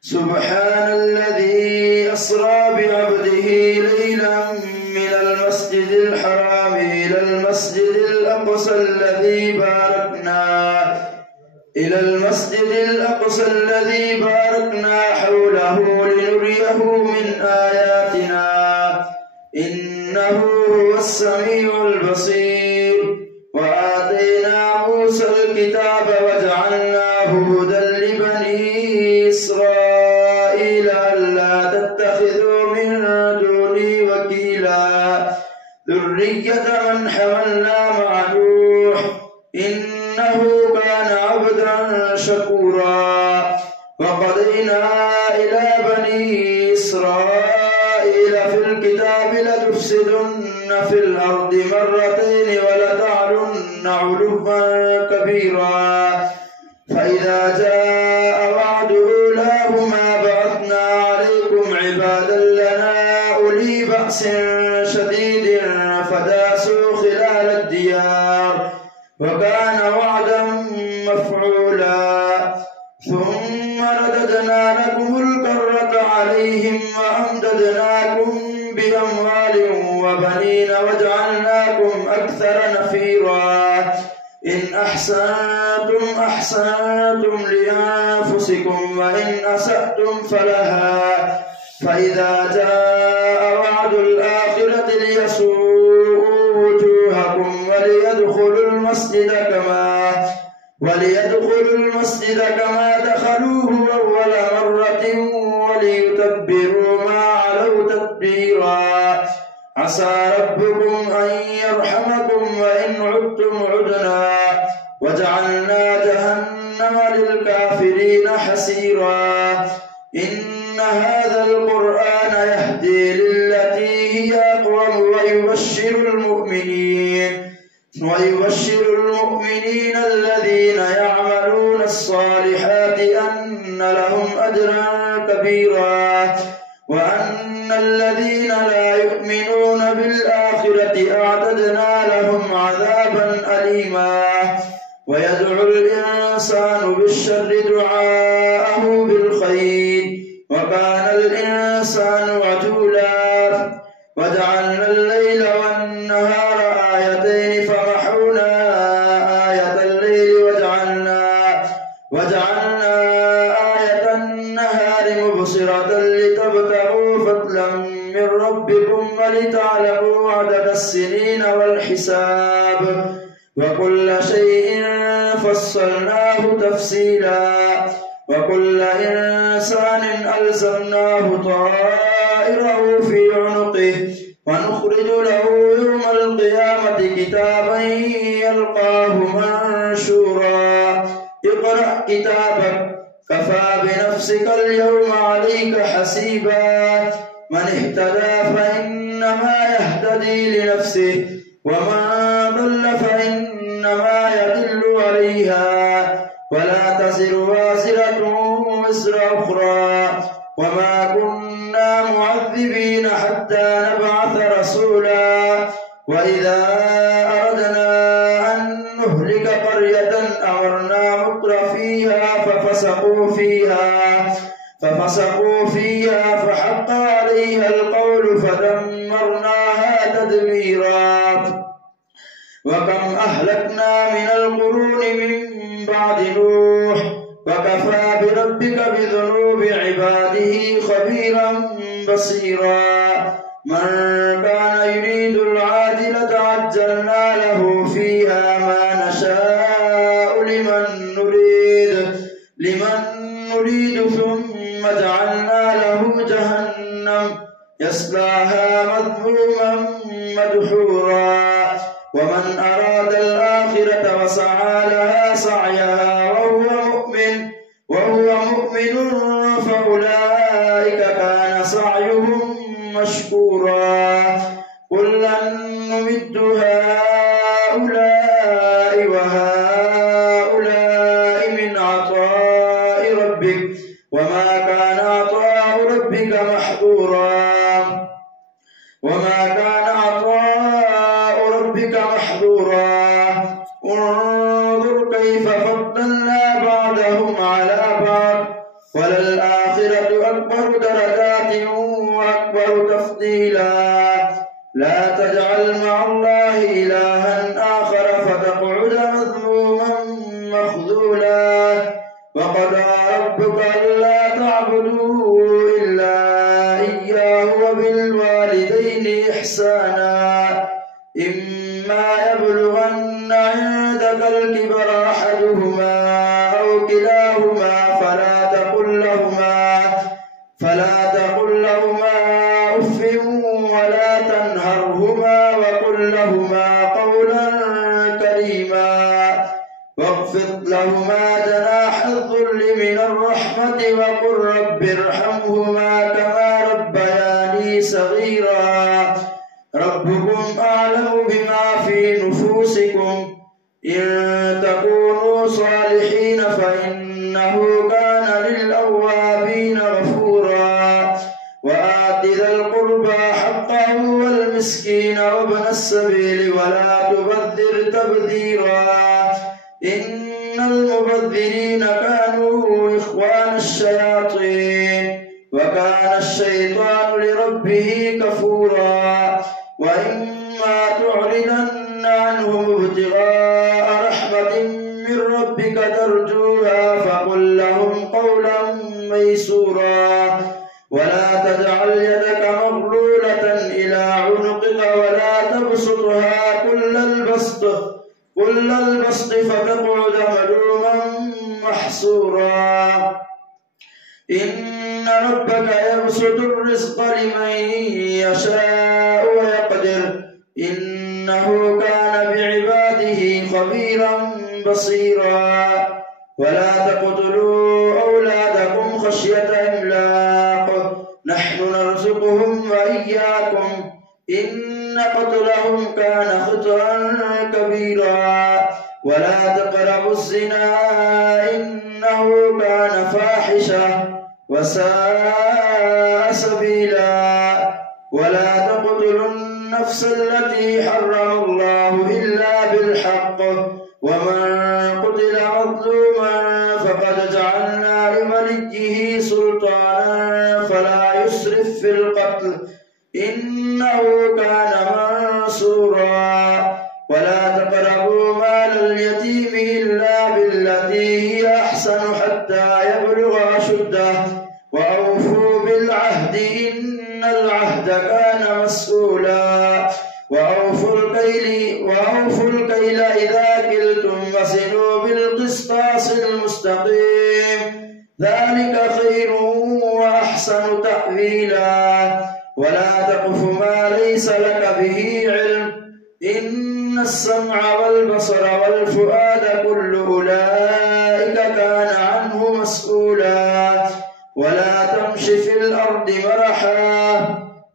سبحان الذي أسرى بعبده ليلا من المسجد الحرام إلى المسجد الأقصى الذي باركنا حوله لنريه من آياتنا إنه هو السميع البصير. وآتينا موسى الكتاب وجعلناه هدى لبني إسرائيل ألا تتخذوا من دوني وكيلا ذرية من حملنا مع نوح إنه كان عبدا شكورا. وقضينا إلى بني إسرائيل في الكتاب لتفسدن في الأرض مرتين ولتعلن علوا كبيرا. فإذا جاء وعد أولاهما بعثنا عليكم عبادا لنا أولي بأس شديد فداسوا خلال الديار وكان وعدا مفعولا. ثم رددنا لكم الكرة عليهم وأمددناكم بأموال وبنين وجعلناكم أكثر نفيرا. إن أحسنتم أحسنتم لأنفسكم وإن أسأتم فلها. فإذا جاء وعد الآخرة ليسوءوا وجوهكم وليدخلوا المسجد كما دخلوه أول مرة وليتبروا ما علوا تتبيرا. عسى ربكم أن يرحمكم وإن عدتم عدنا وجعلنا جهنم للكافرين حسيرا. إن هذا القرآن يهدي للتي هي أقوم ويبشر المؤمنين الذين يعملون الصالحات أن لهم أجرا كبيرا وأن الذين لا يؤمنون بالآخرة أعتدنا لهم عذابا أليما. ويدعو الإنسان بالشر دعاءه بالخير وكان الإنسان عجولا. وجعلنا الليل والنهار آيتين فمحونا آية الليل وجعلنا آية النهار مبصرة لتبتغوا فضلا من ربكم ولتعلموا عدد السنين والحساب وكل شيء فصلناه تفصيلا. وكل إنسان ألزمناه طائره في عنقه ونخرج له يوم القيامة كتابا يلقاه منشورا. اقرأ كتابك كفى بنفسك اليوم عليك حسيبا. من اهتدى فإنما يهتدي لنفسه ومن ضل فإنما يضل عليها ولا تزر وازرة وزر أخرى وما كنا معذبين حتى نبعث رسولا. وإذا أردنا أن نهلك قرية أمرنا مترفيها ففسقوا فيها فحق عليها القول فدمرناها تدميرا. وكم أهلكنا من القرون من بعد نوح وكفى بربك بذنوب عباده خبيرا بصيرا. من كان يريد العاجلة عجلنا له فيها ما نشاء لمن نريد ثم جعلنا له جهنم يصلاها مذموما مدحورا. ومن أراد الآخرة وسعى لها سعيها وهو مؤمن فأولئك كان سعيهم مشكورا. كلا نمد هؤلاء وهؤلاء من عطاء ربك وما كان عطاء ربك محظورا. انظر كيف فضلنا بعضهم على بعض وللآخرة وللآخرة أكبر درجات وأكبر تفضيلا. لا تجعل مع الله إلها آخر فتقعد مذموما مخذولا. وقضى ربك ألا تعبدوا إلا إياه وبالوالدين إحسانا. إما يبلغن عندك الكبر أحدهما أو كلاهما فلا تقل لهما أف ولا تنهرهما وقل لهما قولا كريما. واخفض لهما جناح الذل من الرحمة وقل رب ارحمهما كما ربياني صغيرا. ربكم أعلم بما في نفوسكم إن تكونوا صالحين فإنه كان للأوابين غفورا. وآت ذا القربى حقه والمسكين وابن السبيل ولا تبذر تبذيرا. إن المبذرين كانوا إخوان الشياطين وكان الشيطان لربه كفورا. وإما تعرضن عنهم ابتغاء رحمة من ربك ترجوها فقل لهم قولا ميسورا. ولا تجعل يدك مغلولة إلى عنقك ولا تبسطها كل البسط فتقعد ملوما محسورا. إن ربك يبسط الرزق لمن يشاء ويقدر إنه كان بعباده خبيرا بصيرا. ولا تقتلوا أولادكم خشية إملاق نحن نرزقهم وإياكم إن قتلهم كان خطأ كبيرا. ولا تقربوا الزنا إنه كان فاحشة وساء سبيلا. ولا تقتلوا النفس التي حرم الله إلا بالحق. ومن قتل مظلوما فقد جعلنا لوليه سلطانا فلا يسرف في القتل إنه كان منصورا. ولا تقربوا مال اليتيم إلا بالتي هي أحسن حتى يبلغ أشده. وأوفوا بالعهد إن العهد كان مسؤولا. وأوفوا الكيل إذا كلتم وزنوا بالقسطاس المستقيم ذلك خير وأحسن تأويلا. ولا تقف ما ليس لك به علم إن السمع والبصر والفؤاد كل أولئك كان عنه مسؤولا. ولا تمش في الأرض مرحا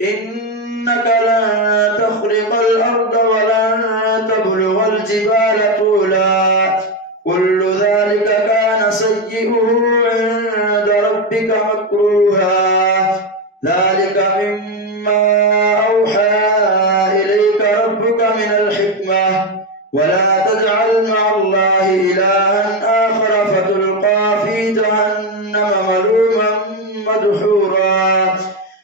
إنك لن تخرق الأرض ولن تبلغ الجبال طولا. كل ذلك كان سيئه عند ربك مكروها. ذلك مما أوحى إليك ربك من الحكمة. ولا تجعل مع الله إلها آخر فتلقى في جهنم ملوما مدحورا.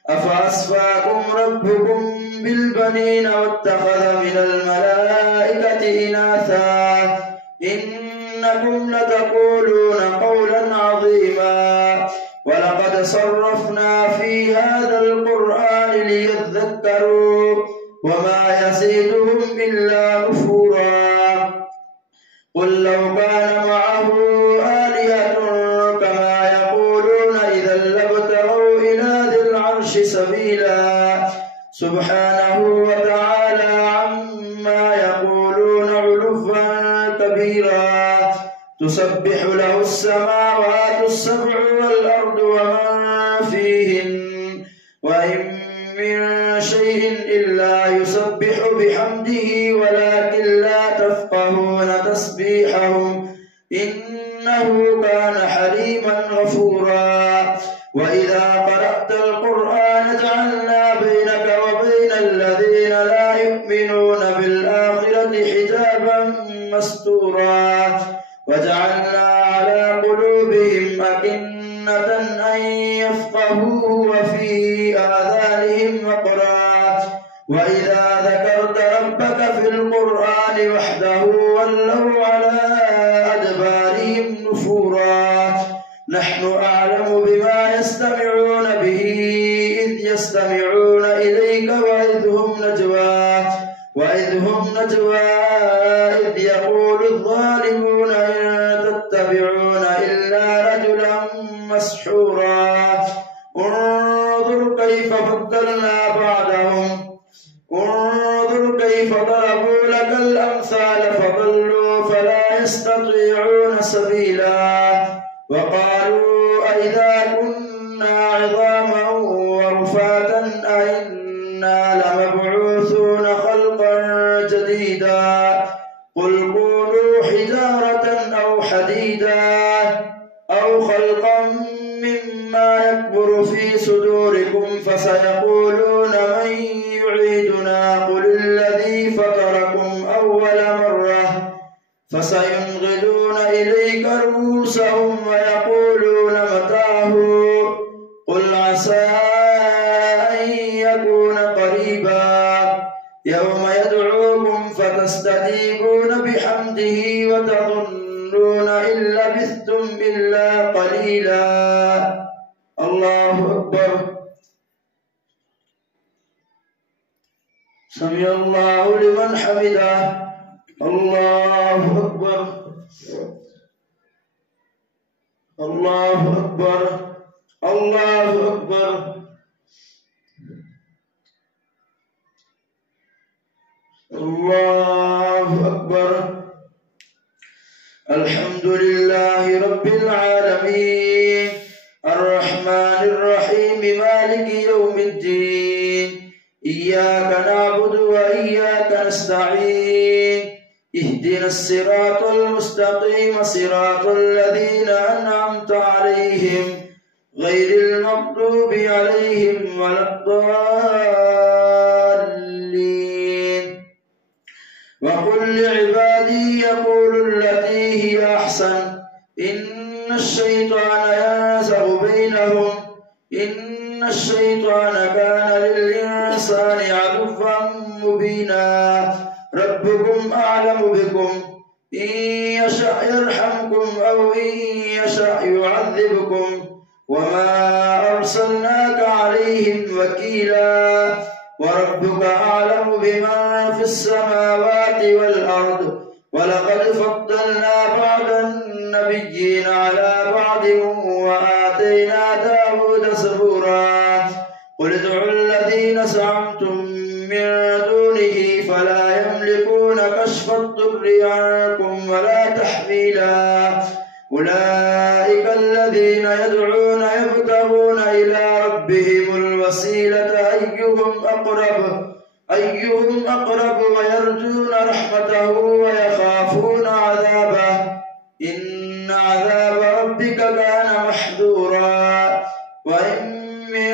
أفأصفاكم ربكم بالبنين واتخذ من الملائكة إناثا إنكم لتقولون قولا عظيما. ولقد صرفنا في هذا القرآن ليذكروا وما يزيدهم إلا نفورا. قل لو كان معه آلهة كما يقولون إذا لابتغوا إلى ذي العرش سبيلا. سبحانه وتعالى عما يقولون علوا كبيرا. تسبح له السماوات السبع والأرض ومن فيهن وإن من شيء إلا يسبح بحمده ولكن لا تفقهون تسبيحهم إنه كان حليما غفورا. وإذا قرأت القرآن جعلنا بينك وبين الذين لا يؤمنون بالآخرة حجابا مستورا. وجعلنا على قلوبهم أكنة أن يفقهوه وفي آذانهم وقرا وإذا ذكرت ربك في القرآن وحده ولوا على أدبارهم نفورا نحن أعلم بما يستمعون به إذ يستمعون إليك وإذ هم نجوى إذ يقول الظالمون إن تتبعون إلا رجلا مسحورا انظر كيف ضربوا لك الأمثال فضلوا فلا يستطيعون سبيلا وقالوا أئذا كنا عظاما ورفاتا أئنا لمبعوثون خلقا جديدا قل كونوا حجارة أو حديدا أو خلقا مما يكبر في صدوركم فسيقولون من يعيدنا قل الذي فطركم أول مرة فسينغضون إليك رؤوسهم ويقولون متاه قل عسى أن يكون قريبا يوم يدعوكم فتستجيبون بحمده وتظنون إن لبثتم إلا قليلا. الله أكبر. سمع الله لمن حمده. الله أكبر. الله أكبر. الله أكبر. الله أكبر. الحمد لله رب العالمين الرحمن الرحيم مالك يوم الدين إياك نعبد وإياك نستعين اهدنا الصراط المستقيم صراط الذين أنعمت عليهم غير المغضوب عليهم ولا الضالين. وقل لعبادي يقولوا التي هي أحسن إن الشيطان ينزغ بينهم إن الشيطان كان للإنسان عدوا مبينا. ربكم أعلم بكم إن يشأ يرحمكم أو إن يشأ يعذبكم وما أرسلناك عليهم وكيلا. وربك أعلم بمن في السماوات والأرض ولقد فضلنا بعض النبيين على بعض وآتينا داود زبورا. قل ادعوا الذين زعمتم من دونه فلا يملكون كشف الضر عنكم ولا تحويلا. أولئك الذين يدعون يبتغون إلى ربهم الوسيلة أيهم أقرب ويرجون رحمته ويخافون عذابه إن عذاب ربك كان محذورا. وإن من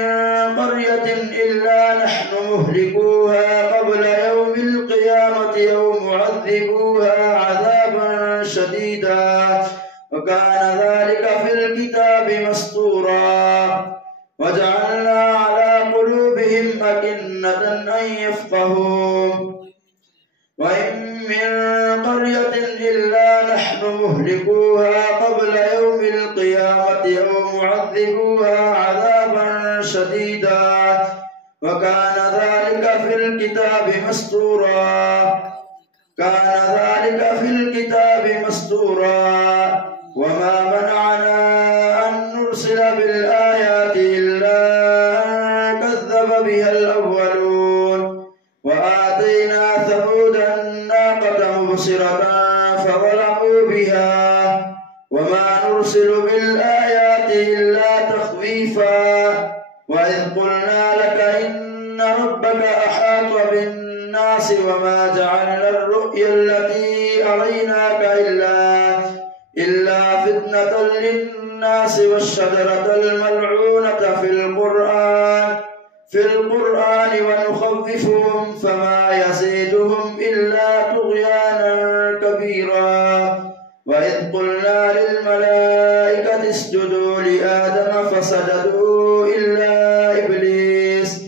قرية إلا نحن مهلكوها قبل يوم القيامة أو معذبوها عذابا شديدا وكان ذلك في الكتاب مسطورا. وجعلنا على قلوبهم أكنة أن يفقهوا. وإن من قرية إلا نحن مهلكوها قبل يوم القيامة أو معذبوها عذابا شديدا وكان ذلك في الكتاب مسطورا. وما منعنا أن نرسل بالآيات إلا أن كذب بها الأولون. وآتينا ثمود الناقة مبصرة فظلموا بها وما نرسل بالآيات إلا تخويفا. وإذ قلنا لك إن ربك أحاط بالناس وما جعلنا الرؤيا التي أريناك إلا فتنة للناس والشجرة الملعونة في القرآن ونخوفهم فما يزيدهم إلا طغيانا كبيرا. وإذ قلنا للملائكة اسجدوا لآدم فسجدوا فسجدوا إلا إبليس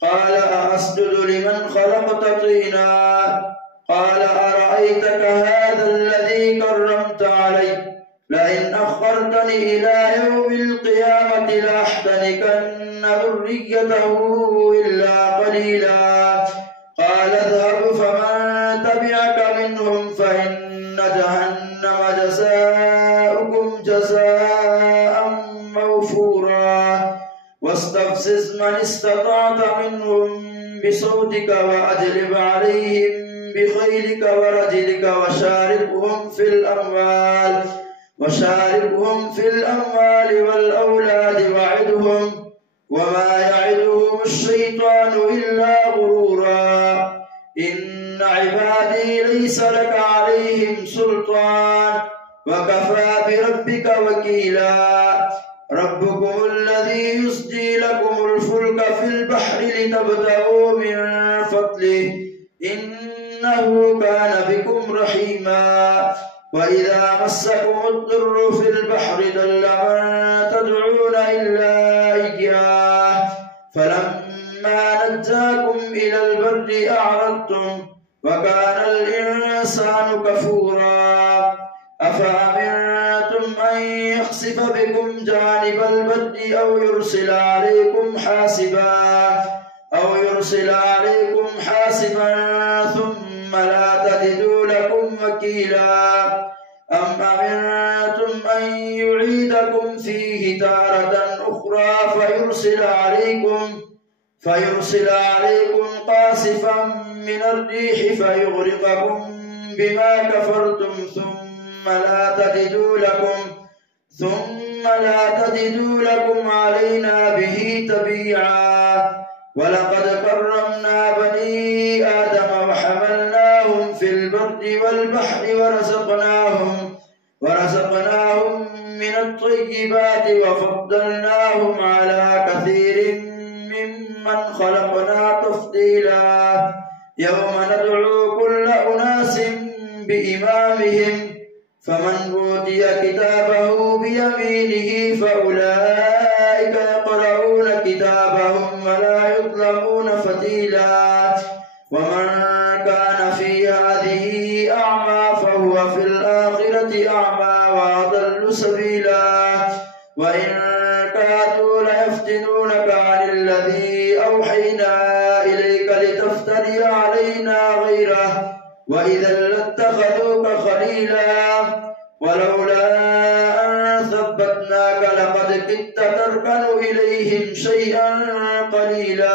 قال أأسجد لمن خلقت طينا قال أرأيتك هذا الذي كرمت علي لئن أخرتني إلى يوم القيامة لأحتنكن ذريته إلا قليلا قال اذهب فمن تبعك منهم فإن جهنم جزاؤكم جزاء موفورا واستفزز من استطعت منهم بصوتك وأجلب عليهم بخيلك ورجلك وشاركهم في الأموال والأولاد وعدهم وما يعدهم الشيطان إلا غرورا إن عبادي ليس لك عليهم سلطان وكفى بربك وكيلا ربكم الذي يسجي لكم الفلك في البحر لتبتغوا من فضله إنه كان بكم رحيما وإذا مسكم الضر في البحر ضل من تدعون إلا إياه فلما نجاكم إلى البر أعرضتم وكان الإنسان كفورا أفأمنتم أن يخسف بكم جانب البر أو يرسل عليكم حاسبا ثم لا تجدوا لكم وكيلا أم أمنتم أن يعيدكم فيه تارة أخرى فيرسل عليكم قاصفا من الريح فيغرقكم بما كفرتم ثم لا تجدوا لكم علينا به تبيعا ولقد كرمنا بني آدم وحملناهم في البر والبحر ورزقناهم من الطيبات وفضلناهم على كثير ممن خلقنا تفضيلا يوم ندعو كل أناس بإمامهم فمن أوتي كتابه بيمينه فأولئك يقرؤون كتابهم ولا يظلمون فتيلا ومن كان في هذه أعمى فهو في الآخرة أعمى وأضل سبيلا وإن كادوا ليفتنونك عن الذي أوحينا إليك لتفتري علينا غيره وإذا لاتخذوك خليلا ولولا أن ثبتناك لقد كدت تركن إليهم شيئا قليلا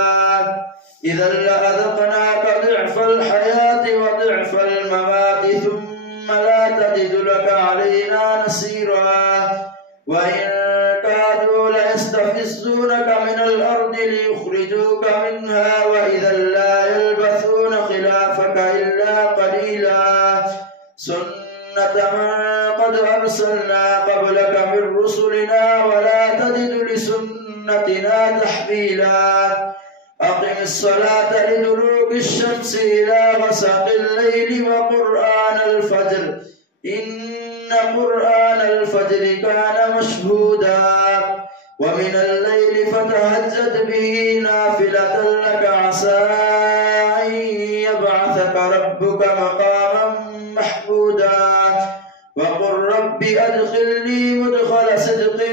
إذا لأذقناك ضعف الحياة وضعف الممات ثم لا تجد لك علينا نصيرا وإن كادوا ليستفزونك من الأرض ليخرجوك منها وإذا لا يلبثون خلافك إلا قليلا سنة من قد أرسلنا قبلك من رسلنا ولا تجد لسنتنا تحويلا أقم الصلاة لدلوك الشمس إلى غسق الليل وقرآن الفجر إن قرآن الفجر كان مشهودا ومن الليل فتهجد به نافلة لك عسى أن يبعثك ربك مقاما محمودا وقل رب أدخلني مدخل صدق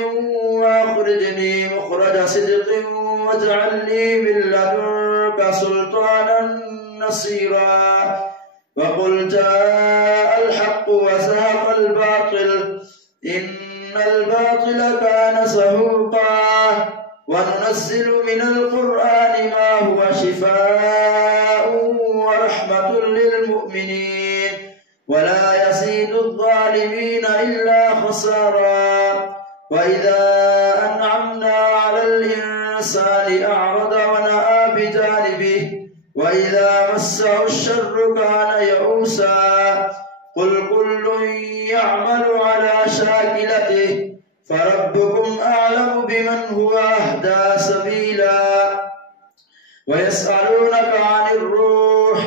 وأخرجني مخرج صدق واجعل لي من لدنك سلطانا نصيرا وقل جاء الحق وزهق الباطل إن الباطل كان زهوقا وننزل من القرآن ما هو شفاء ورحمة للمؤمنين ولا يزيد الظالمين إلا خسارا وإذا أنعمنا على الإنسان أعرض ونأى بجانبه وإذا مسه الشر كان يئوسا قل كل يعمل على شاكلته فربكم أعلم بمن هو أهدى سبيلا ويسألونك عن الروح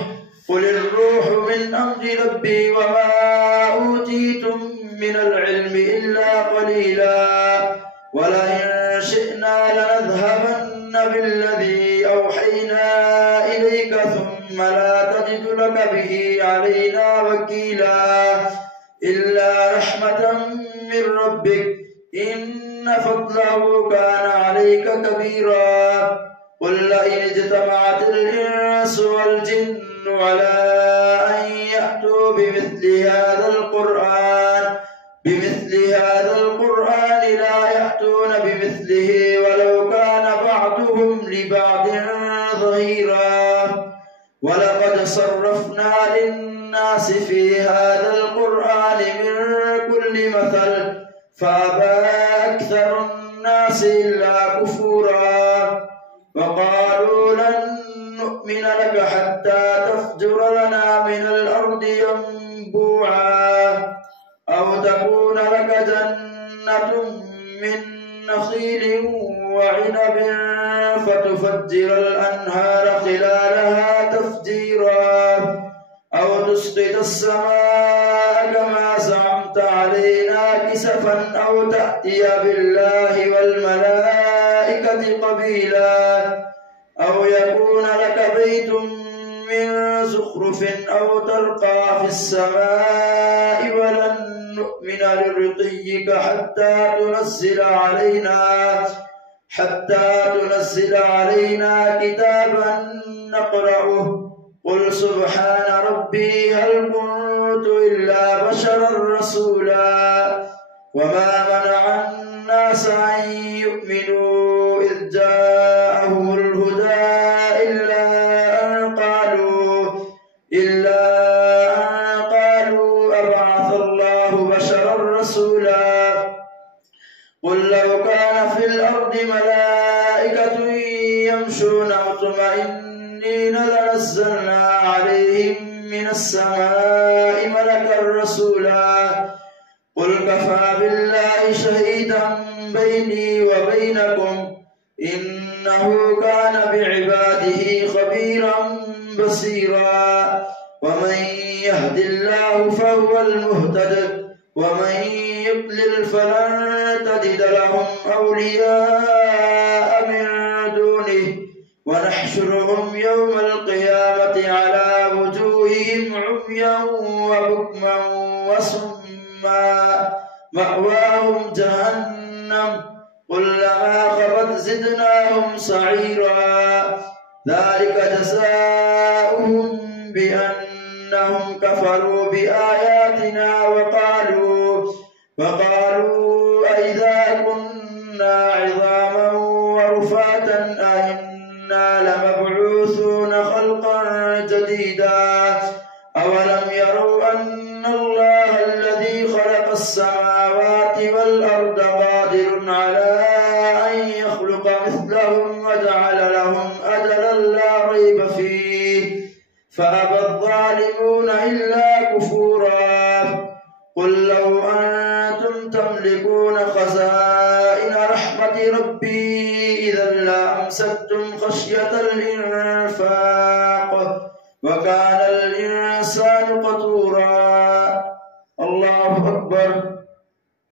قل الروح من أمر ربي وما أوتيتم من العلم إلا قليلا ولئن شئنا لنذهبن بالذي أوحينا إليك ثم لا تجد لك به علينا وكيلا إلا رحمة من ربك إن فضله كان عليك كبيرا قل لئن اجتمعت الإنس والجن على أن يأتوا بمثل هذا القرآن لا يأتون بمثله ولو كان بعضهم لبعض ظهيرا ولقد صرفنا للناس في هذا القرآن من كل مثل فأبى أكثر الناس إلا كفورا وقالوا لن نؤمن لك حتى تفجر لنا من الأرض ينبوعا أو تكون لك جنة من نخيل وعنب فتفجر الأنهار خلالها تفجيرا أو تسقط السماء كما زعمت علينا كسفا أو تأتي بالله والملائكة قبيلا أو يكون لك بيت من زخرف أو ترقى في السماء ولن نؤمن لرقيك حتى تنزل علينا كتابا نقرأه قل سبحان ربي هل كنت إلا بشرا رسولا وما منع الناس أن يؤمنوا إذ جاءهم الهدى إلا أن قالوا أبعث الله بشرا رسولا قل لو كان في الأرض ملائكة يمشون مطمئنين لنزلنا عليهم من السماء ملكا رسولا قل كفى بالله شهيدا بيني وبينكم إنه كان بعباده خبيرا بصيرا ومن يهد الله فهو المهتد ومن يضلل فلن تجد لهم أولياء من دونه ونحشرهم يوم القيامة على وجوههم عميا وبكما وصما مأواهم جهنم كلما خبت زدناهم سعيرا ذلك جزاؤهم بأنهم كفروا بآياتنا وقالوا أئذا كنا عظاما ورفاتا أئنا لمبعوثون خلقا جديدا أولم يروا أن الله الذي خلق السماوات والأرض قادر على أن يخلق مثلهم وجعل لهم أجلا لا ريب فيه فأبى الظالمون إلا كفورا قل لو أنتم تملكون خزائن رحمة ربي إذا لأمسكتم خشية الإنفاق وكان الإنسان قتورا الله أكبر